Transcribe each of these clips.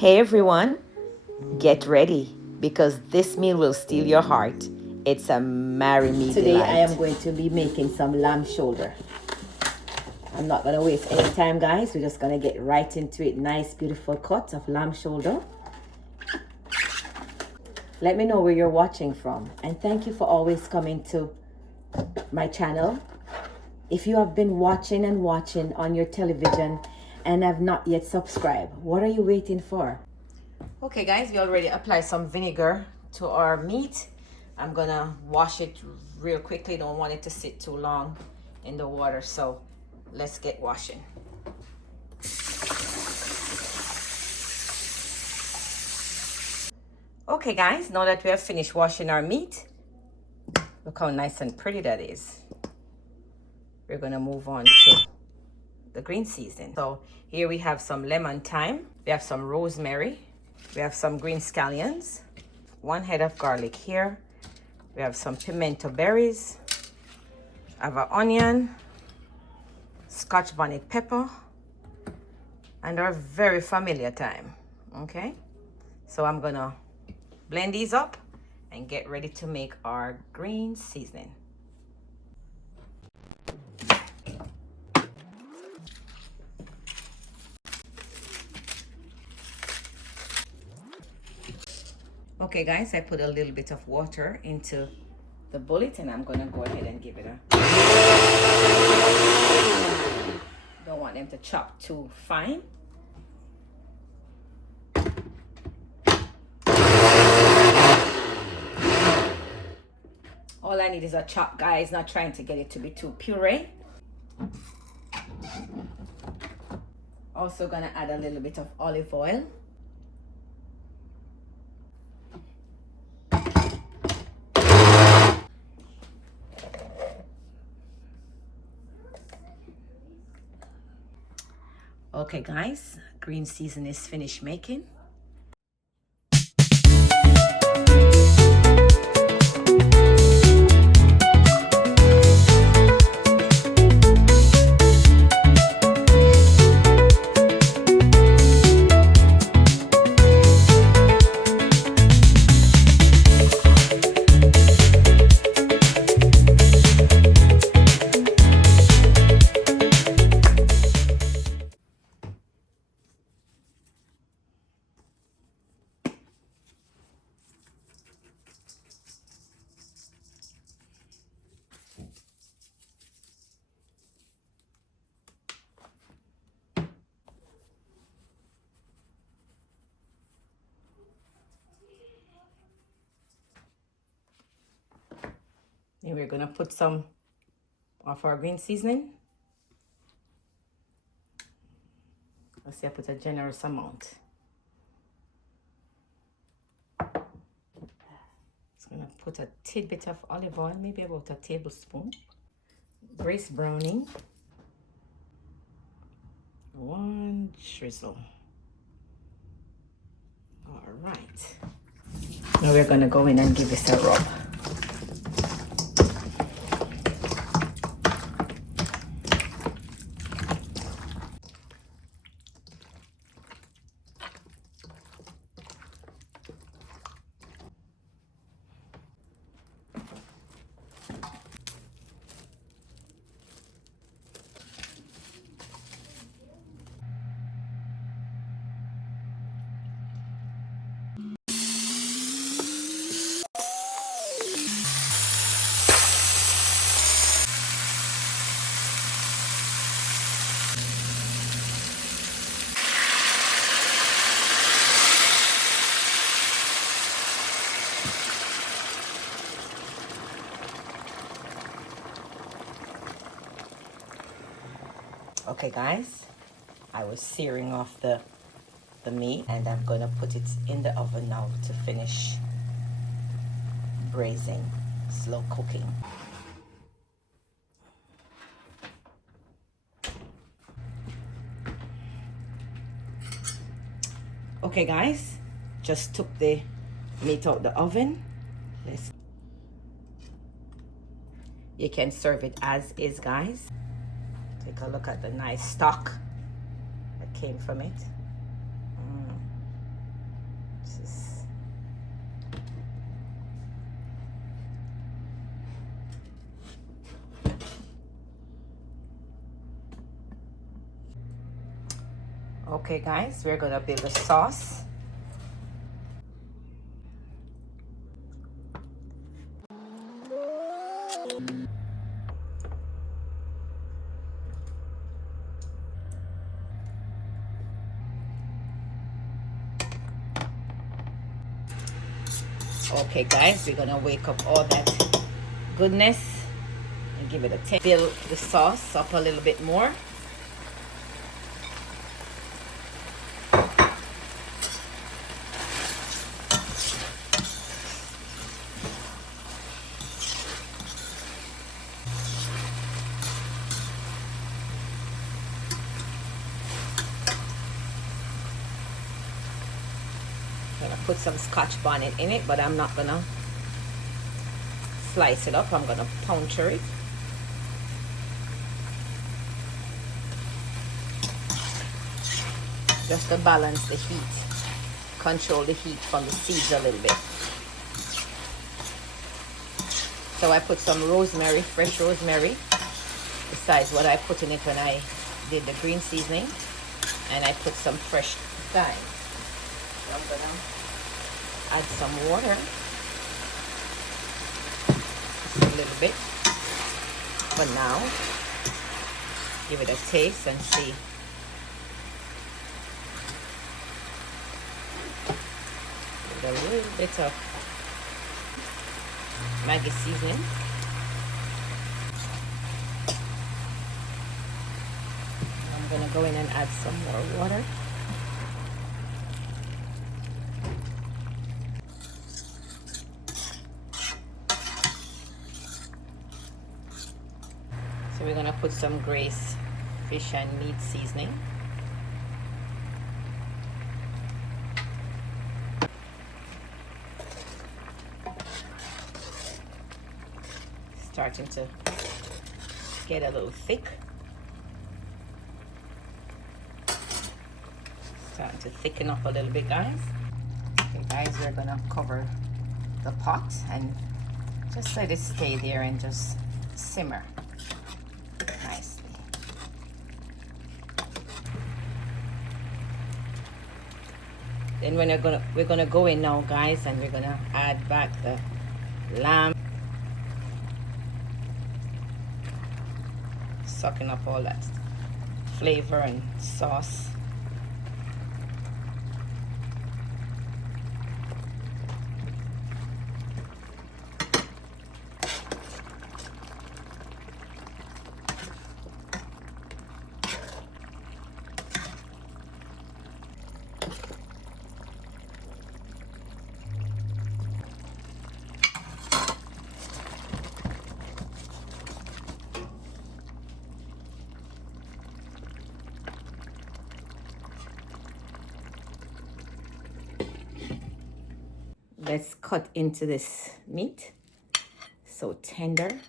Hey everyone, get ready because this meal will steal your heart. It's a marinade Today delight. I am going to be making some lamb shoulder. I'm not going to waste any time, guys. We're just going to get right into it. Nice, beautiful cut of lamb shoulder. Let me know where you're watching from. And thank you for always coming to my channel. If you have been watching and watching on your television and have not yet subscribed, what are you waiting for? Okay, guys, we already applied some vinegar to our meat. I'm going to wash it real quickly. Don't want it to sit too long in the water. So let's get washing. Okay guys, now that we have finished washing our meat, look how nice and pretty that is. We're gonna move on to the green seasoning. So here we have some lemon thyme, we have some rosemary, we have some green scallions, 1 head of garlic here, we have some pimento berries, I have an onion, scotch bonnet pepper, and our very familiar thyme. Okay, so I'm gonna blend these up and get ready to make our green seasoning. Okay guys, I put a little bit of water into the bullet and I'm gonna go ahead and give it a... Don't want them to chop too fine. All I need is a chop, guys, not trying to get it to be too puree. Also gonna add a little bit of olive oil. Okay guys, green season is finished making. And we're gonna put some of our green seasoning. Let's say I put a generous amount. Just gonna put a tidbit of olive oil, maybe about a tablespoon. Braised browning. 1 drizzle. All right. Now we're gonna go in and give this a rub. Okay guys, I was searing off the meat and I'm gonna put it in the oven now to finish braising, slow cooking. Okay guys, just took the meat out the oven. You can serve it as is, guys. Take a look at the nice stock that came from it. Okay guys, we're gonna build a sauce. Okay guys, we're gonna wake up all that goodness and give it a taste. Build the sauce up a little bit more. I'm gonna put some scotch bonnet in it, but I'm not gonna slice it up. I'm gonna puncture it. Just to balance the heat, control the heat from the seeds a little bit. So I put some rosemary, fresh rosemary, besides what I put in it when I did the green seasoning, and I put some fresh thyme. So I'm gonna add some water, just a little bit for now. Give it a taste and see. A little bit of Maggie seasoning. I'm gonna go in and add some more water. So we're gonna put some Braised fish and meat seasoning. Starting to get a little thick. Starting to thicken up a little bit, guys. Okay, guys, we're gonna cover the pot and just let it stay there and just simmer nicely. Then we're gonna go in now, guys, and we're gonna add back the lamb. Sucking up all that flavor and sauce. Let's cut into this meat. So tender.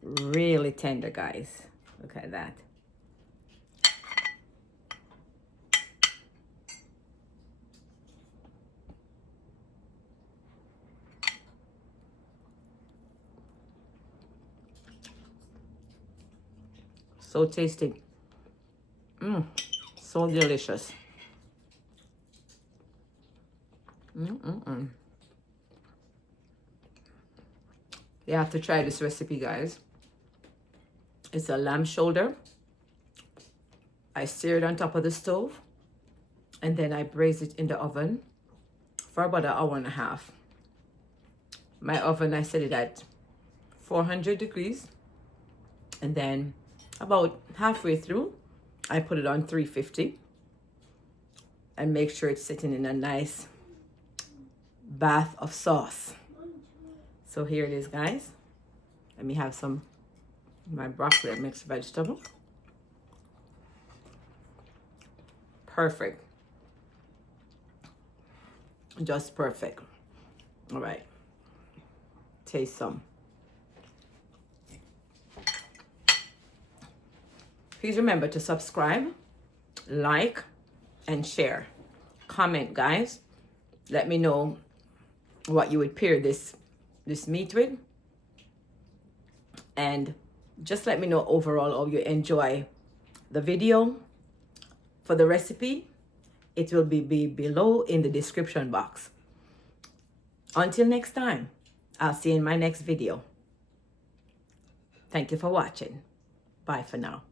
Really tender, guys. Look at that. So tasty. So delicious. You have to try this recipe, guys. It's a lamb shoulder. I sear it on top of the stove, and then I braise it in the oven for about an hour and a half. My oven, I set it at 400 degrees, and then about halfway through, I put it on 350 and make sure it's sitting in a nice bath of sauce. So here it is, guys. Let me have some of my broccoli and mixed vegetable. Perfect. Just perfect. All right. Taste some. Please remember to subscribe, like, and share. Comment, guys. Let me know what you would pair this meat with. And Just let me know overall how you enjoy the video. For the recipe, it will be below in the description box. Until next time, I'll see you in my next video. Thank you for watching. Bye for now.